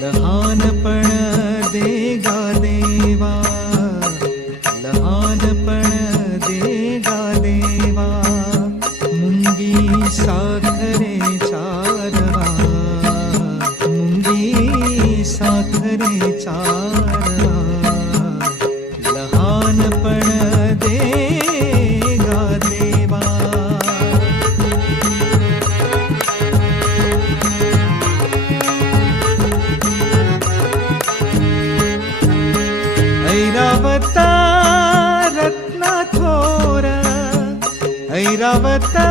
लहानपण देगा देवा, लहानपण देगा देवा, मुंगी साखरेचा रवा, मुंगी साखरेचा रवा, लहानपण देगा देवा. ऐरावता रत्ना थोर, ऐरावता